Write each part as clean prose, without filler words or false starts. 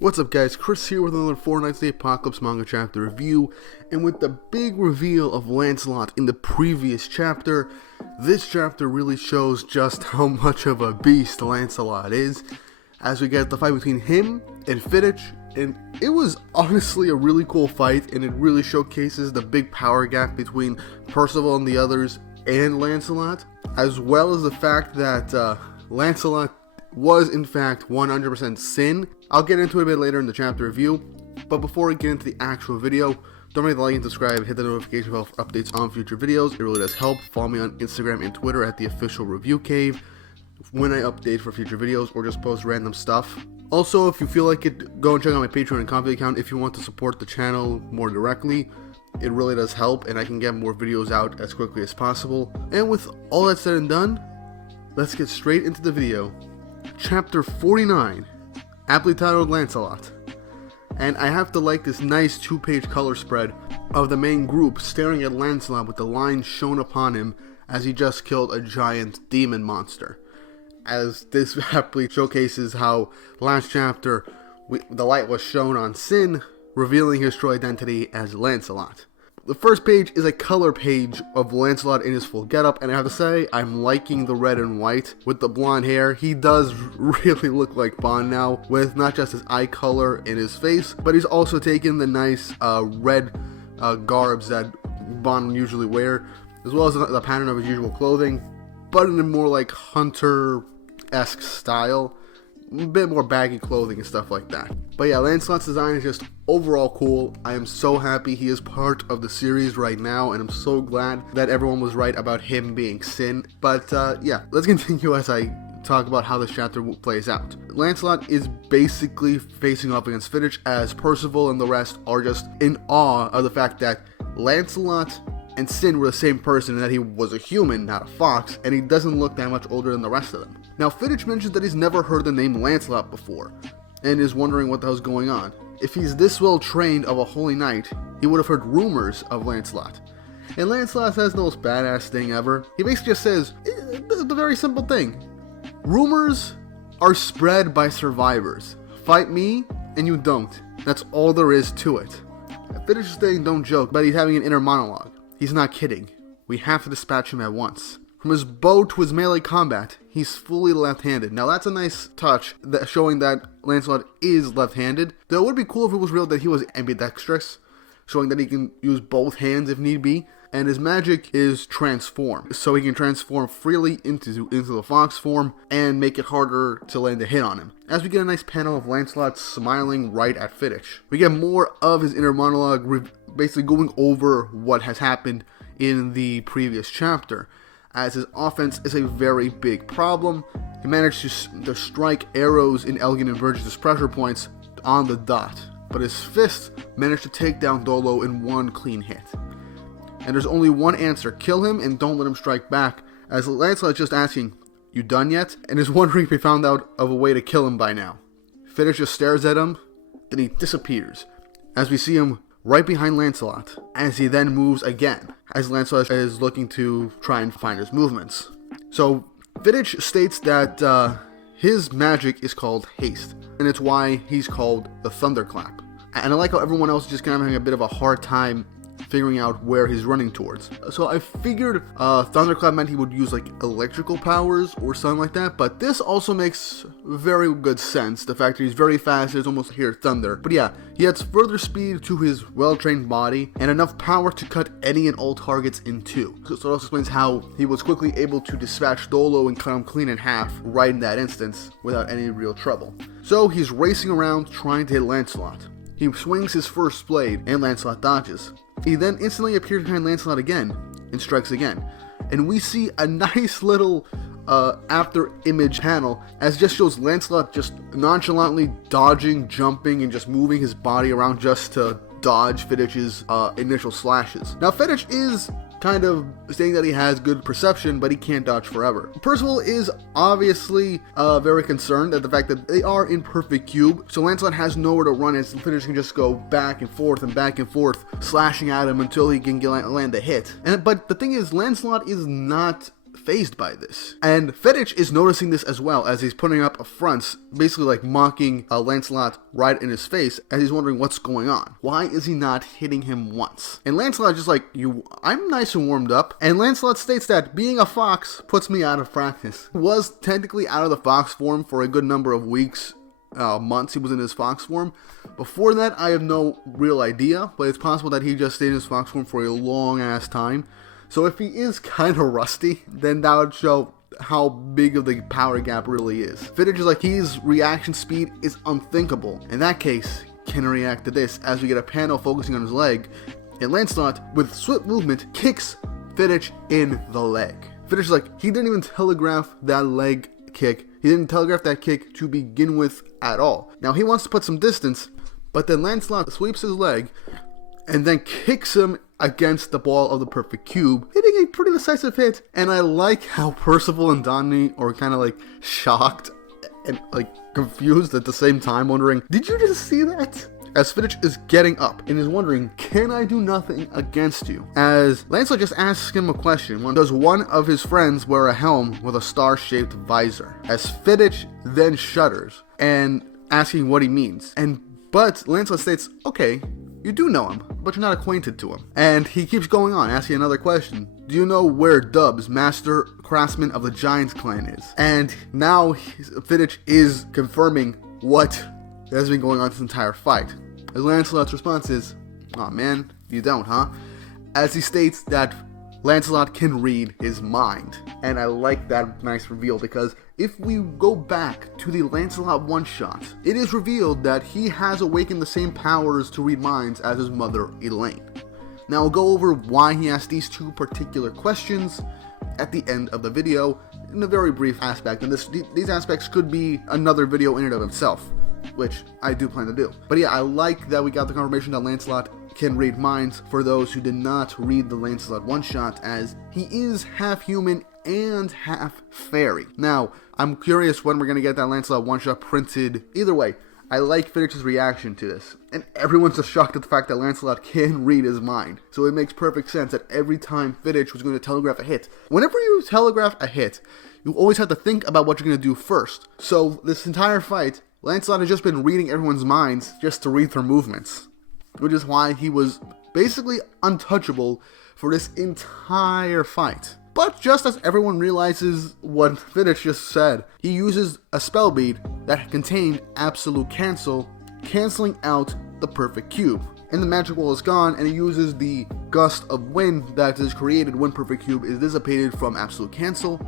What's up guys, Chris here with another Four Knights of the Apocalypse manga chapter review, and with the big reveal of Lancelot in the previous chapter, this chapter really shows just how much of a beast Lancelot is, as we get the fight between him and Fidditch, and it was honestly a really cool fight, and it really showcases the big power gap between Percival and the others and Lancelot, as well as the fact that Lancelot was in fact 100% Sin. I'll get into it a bit later in the chapter review, but before we get into the actual video, don't forget to like and subscribe, hit the notification bell for updates on future videos. It really does help. Follow me on Instagram and Twitter at the official review cave when I update for future videos or just post random stuff. Also, if you feel like it, go and check out my Patreon and Ko-fi account if you want to support the channel more directly. It really does help, and I can get more videos out as quickly as possible. And with all that said and done, let's get straight into the video. Chapter 49, aptly titled Lancelot. And I have to like this nice 2-page color spread of the main group staring at Lancelot with the lines shown upon him as he just killed a giant demon monster. As this aptly showcases how last chapter the light was shown on Sin, revealing his true identity as Lancelot. The first page is a color page of Lancelot in his full getup, and I have to say, I'm liking the red and white with the blonde hair. He does really look like Bond now, with not just his eye color in his face, but he's also taken the nice red garbs that Bond would usually wear, as well as the pattern of his usual clothing, but in a more like hunter-esque style. A bit more baggy clothing and stuff like that. But yeah, Lancelot's design is just overall cool. I am so happy he is part of the series right now, and I'm so glad that everyone was right about him being Sin. But yeah, let's continue as I talk about how this chapter plays out. Lancelot is basically facing off against Fidditch, as Percival and the rest are just in awe of the fact that Lancelot and Sin were the same person, and that he was a human, not a fox, and he doesn't look that much older than the rest of them. Now, Fidditch mentions that he's never heard the name Lancelot before, and is wondering what the hell's going on. If he's this well trained of a holy knight, he would have heard rumors of Lancelot. And Lancelot says the most badass thing ever. He basically just says the very simple thing. Rumors are spread by survivors. Fight me, and you don't. That's all there is to it. Fidditch is saying don't joke, but he's having an inner monologue. He's not kidding. We have to dispatch him at once. From his bow to his melee combat, he's fully left-handed. Now that's a nice touch, showing that Lancelot is left-handed. Though it would be cool if it was real that he was ambidextrous, showing that he can use both hands if need be. And his magic is transform, so he can transform freely into the fox form and make it harder to land a hit on him. As we get a nice panel of Lancelot smiling right at Fidditch. We get more of his inner monologue, basically going over what has happened in the previous chapter, as his offense is a very big problem. He managed to strike arrows in Elgin and Burgess' pressure points on the dot, but his fist managed to take down Dolo in one clean hit. And there's only one answer: kill him and don't let him strike back, as Lancelot's just asking, you done yet? And is wondering if he found out of a way to kill him by now. Fidditch just stares at him, then he disappears, as we see him right behind Lancelot, as he then moves again, as Lancelot is looking to try and find his movements. So Fidditch states that his magic is called haste, and it's why he's called the Thunderclap. And I like how everyone else is just kind of having a bit of a hard time figuring out where he's running towards. So I figured Thunderclap meant he would use like electrical powers or something like that, but this also makes very good sense. The fact that he's very fast, there's almost hear thunder. But yeah, he adds further speed to his well-trained body and enough power to cut any and all targets in two. So it also explains how he was quickly able to dispatch Dolo and cut him clean in half right in that instance without any real trouble. So he's racing around trying to hit Lancelot. He swings his first blade and Lancelot dodges. He then instantly appears behind Lancelot again and strikes again. And we see a nice little after image panel as just shows Lancelot just nonchalantly dodging, jumping, and just moving his body around just to dodge Fidditch's initial slashes. Now Fidditch is kind of saying that he has good perception, but he can't dodge forever. Percival is obviously very concerned at the fact that they are in perfect cube, so Lancelot has nowhere to run, and Fidditch can just go back and forth, slashing at him until he can land a hit. But the thing is, Lancelot is not fazed by this. And Fidditch is noticing this as well, as he's putting up fronts, basically like mocking Lancelot right in his face, as he's wondering what's going on. Why is he not hitting him once? And Lancelot just like, I'm nice and warmed up. And Lancelot states that being a fox puts me out of practice. He was technically out of the fox form for a good number of weeks, months he was in his fox form. Before that, I have no real idea, but it's possible that he just stayed in his fox form for a long ass time. So if he is kind of rusty, then that would show how big of the power gap really is. Fidditch is like, his reaction speed is unthinkable. In that case, can he react to this, as we get a panel focusing on his leg, and Lancelot, with swift movement, kicks Fidditch in the leg. Fidditch is like, he didn't even telegraph that leg kick. He didn't telegraph that kick to begin with at all. Now he wants to put some distance, but then Lancelot sweeps his leg and then kicks him against the ball of the perfect cube, hitting a pretty decisive hit. And I like how Percival and Donnie are kind of like shocked and like confused at the same time, wondering, did you just see that? As Fidditch is getting up and is wondering, can I do nothing against you? As Lancelot just asks him a question, does one of his friends wear a helm with a star-shaped visor? As Fidditch then shudders and asking what he means. But Lancelot states, okay, you do know him, but you're not acquainted to him. And he keeps going on, asking another question. Do you know where Dubs, master craftsman of the Giants clan, is? And now Fidditch is confirming what has been going on this entire fight. As Lancelot's response is, aw man, you don't, huh? As he states that Lancelot can read his mind. And I like that nice reveal, because if we go back to the Lancelot one-shot, it is revealed that he has awakened the same powers to read minds as his mother, Elaine. Now I'll go over why he asked these two particular questions at the end of the video in a very brief aspect, and these aspects could be another video in and of itself, which I do plan to do. But yeah, I like that we got the confirmation that Lancelot can read minds for those who did not read the Lancelot one-shot, as he is half human and half fairy. Now, I'm curious when we're going to get that Lancelot one-shot printed. Either way, I like Fidditch's reaction to this, and everyone's just shocked at the fact that Lancelot can read his mind. So it makes perfect sense that every time Fidditch was going to telegraph a hit, whenever you telegraph a hit, you always have to think about what you're going to do first. So this entire fight, Lancelot has just been reading everyone's minds just to read their movements, which is why he was basically untouchable for this entire fight. But just as everyone realizes what Fidditch just said, he uses a spell bead that contained absolute cancel, canceling out the perfect cube. And the magic wall is gone, and he uses the gust of wind that is created when perfect cube is dissipated from absolute cancel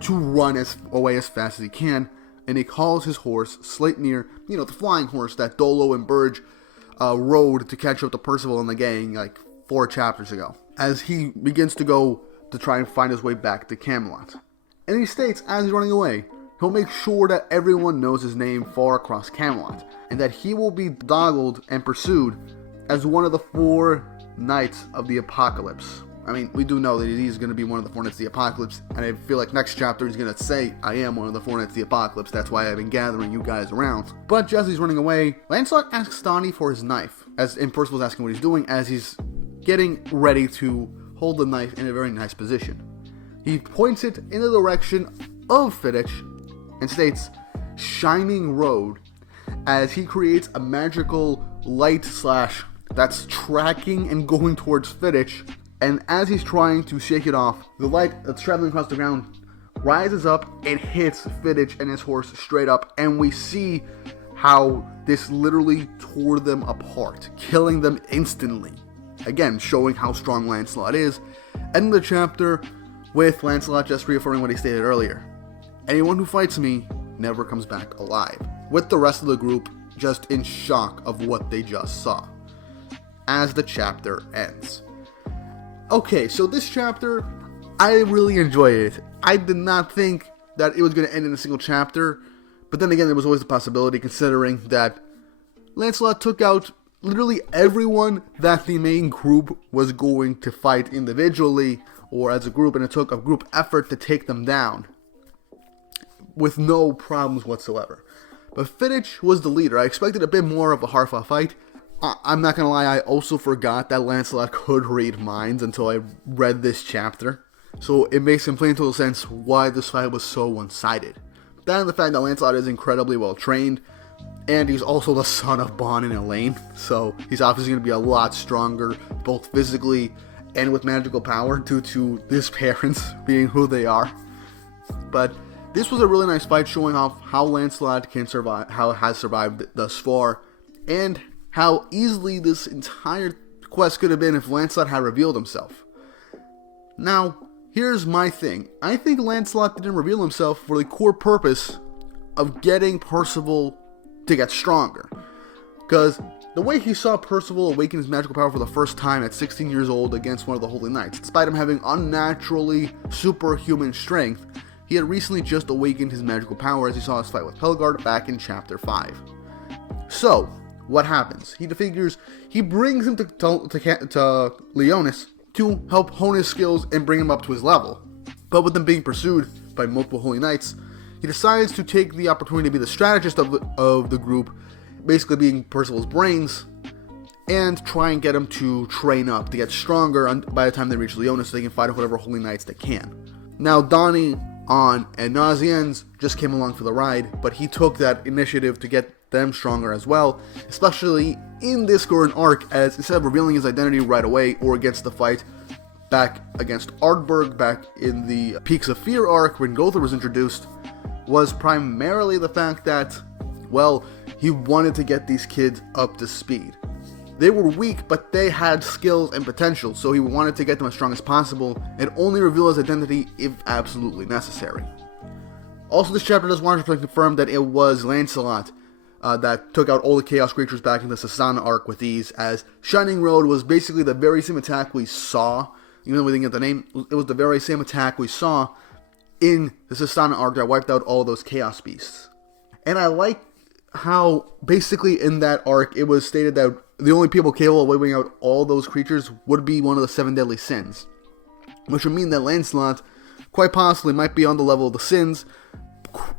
to run away as fast as he can. And he calls his horse Sleipnir, the flying horse that Dolo and Burge rode to catch up to Percival and the gang like 4 chapters ago, as he begins to go to try and find his way back to Camelot. And he states, as he's running away, he'll make sure that everyone knows his name far across Camelot, and that he will be doggled and pursued as one of the 4 Knights of the Apocalypse. I mean, we do know that he's going to be one of the 4 Knights of the Apocalypse, and I feel like next chapter he's going to say, I am one of the 4 Knights of the Apocalypse, that's why I've been gathering you guys around. But just as he's running away, Lancelot asks Donnie for his knife, and Percival's asking what he's doing as he's getting ready to hold the knife in a very nice position. He points it in the direction of Fidditch and states, Shining Road, as he creates a magical light slash that's tracking and going towards Fidditch. And as he's trying to shake it off, the light that's traveling across the ground rises up and hits Fidditch and his horse straight up, and we see how this literally tore them apart, killing them instantly. Again, showing how strong Lancelot is. End the chapter with Lancelot just reaffirming what he stated earlier. Anyone who fights me never comes back alive. With the rest of the group just in shock of what they just saw. As the chapter ends. Okay, so this chapter, I really enjoyed it. I did not think that it was going to end in a single chapter, but then again, there was always the possibility, considering that Lancelot took out literally everyone that the main group was going to fight individually or as a group, and it took a group effort to take them down with no problems whatsoever. But Fidditch was the leader. I expected a bit more of a hard-fought fight. I'm not gonna lie, I also forgot that Lancelot could read minds until I read this chapter. So it makes in plain total sense why this fight was so one-sided. That and the fact that Lancelot is incredibly well trained, and he's also the son of Bon and Elaine, so he's obviously going to be a lot stronger, both physically and with magical power, due to his parents being who they are. But this was a really nice fight, showing off how Lancelot can survive, how it has survived thus far, and how easily this entire quest could have been if Lancelot had revealed himself. Now, here's my thing. I think Lancelot didn't reveal himself for the core purpose of getting Percival to get stronger. Because the way he saw Percival awaken his magical power for the first time at 16 years old against one of the Holy Knights, despite him having unnaturally superhuman strength, he had recently just awakened his magical power as he saw his fight with Pelgard back in Chapter 5. So, what happens? He figures he brings him to Leonis to help hone his skills and bring him up to his level. But with them being pursued by multiple Holy Knights, he decides to take the opportunity to be the strategist of the group, basically being Percival's brains, and try and get him to train up, to get stronger by the time they reach Leonis so they can fight off whatever Holy Knights they can. Now, Donnie, An, and Nazianz just came along for the ride, but he took that initiative to get them stronger as well, especially in this current arc, as instead of revealing his identity right away or against the fight back against Ardberg back in the Peaks of Fear arc when Gother was introduced, was primarily the fact that, well, he wanted to get these kids up to speed. They were weak, but they had skills and potential, so he wanted to get them as strong as possible and only reveal his identity if absolutely necessary. Also, this chapter does want to confirm that it was Lancelot that took out all the Chaos creatures back in the Sasana arc with ease, as Shining Road was basically the very same attack we saw, even though we didn't get the name, it was the very same attack we saw in the Sasana arc that wiped out all those Chaos beasts. And I like how basically in that arc it was stated that the only people capable of wiping out all those creatures would be one of the 7 deadly sins, which would mean that Lancelot quite possibly might be on the level of the sins,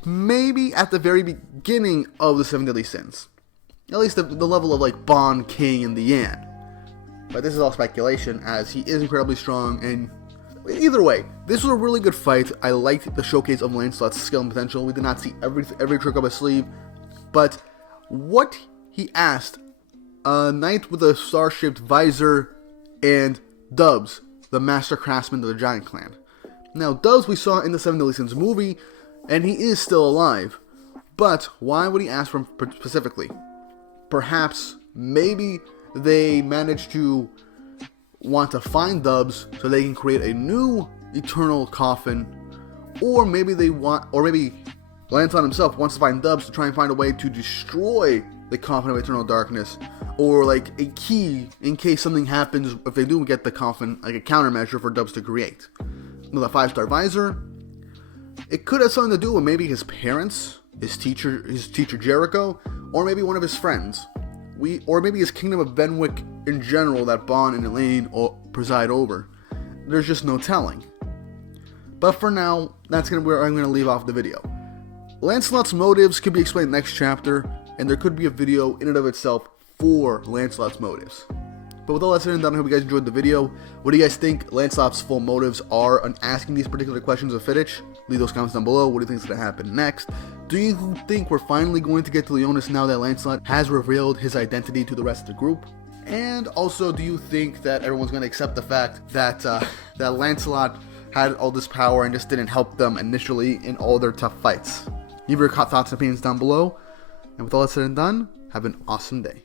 maybe at the very beginning of the 7 deadly sins. At least the level of like Bon, King, and the Yan. But this is all speculation, as he is incredibly strong, and either way, this was a really good fight. I liked the showcase of Lancelot's skill and potential. We did not see every trick up his sleeve, but what he asked, a knight with a star-shaped visor, and Dubs, the master craftsman of the Giant Clan. Now, Dubs we saw in the 7 Deadly Sins movie, and he is still alive. But why would he ask for him specifically? Perhaps, maybe they managed to want to find Dubs so they can create a new eternal coffin, or maybe Lancelot himself wants to find Dubs to try and find a way to destroy the coffin of eternal darkness, or like a key in case something happens if they do get the coffin, like a countermeasure for Dubs to create. Now, the 5-star visor, it could have something to do with maybe his parents, his teacher Jericho, or maybe one of his friends. Or maybe his kingdom of Benwick in general that Bon and Elaine preside over. There's just no telling. But for now, that's where I'm going to leave off the video. Lancelot's motives could be explained next chapter, and there could be a video in and of itself for Lancelot's motives. But with all that said and done, I hope you guys enjoyed the video. What do you guys think Lancelot's full motives are on asking these particular questions of Fidditch? Leave those comments down below. What do you think is going to happen next? Do you think we're finally going to get to Leonis now that Lancelot has revealed his identity to the rest of the group? And also, do you think that everyone's going to accept the fact that that Lancelot had all this power and just didn't help them initially in all their tough fights? Leave your thoughts and opinions down below. And with all that said and done, have an awesome day.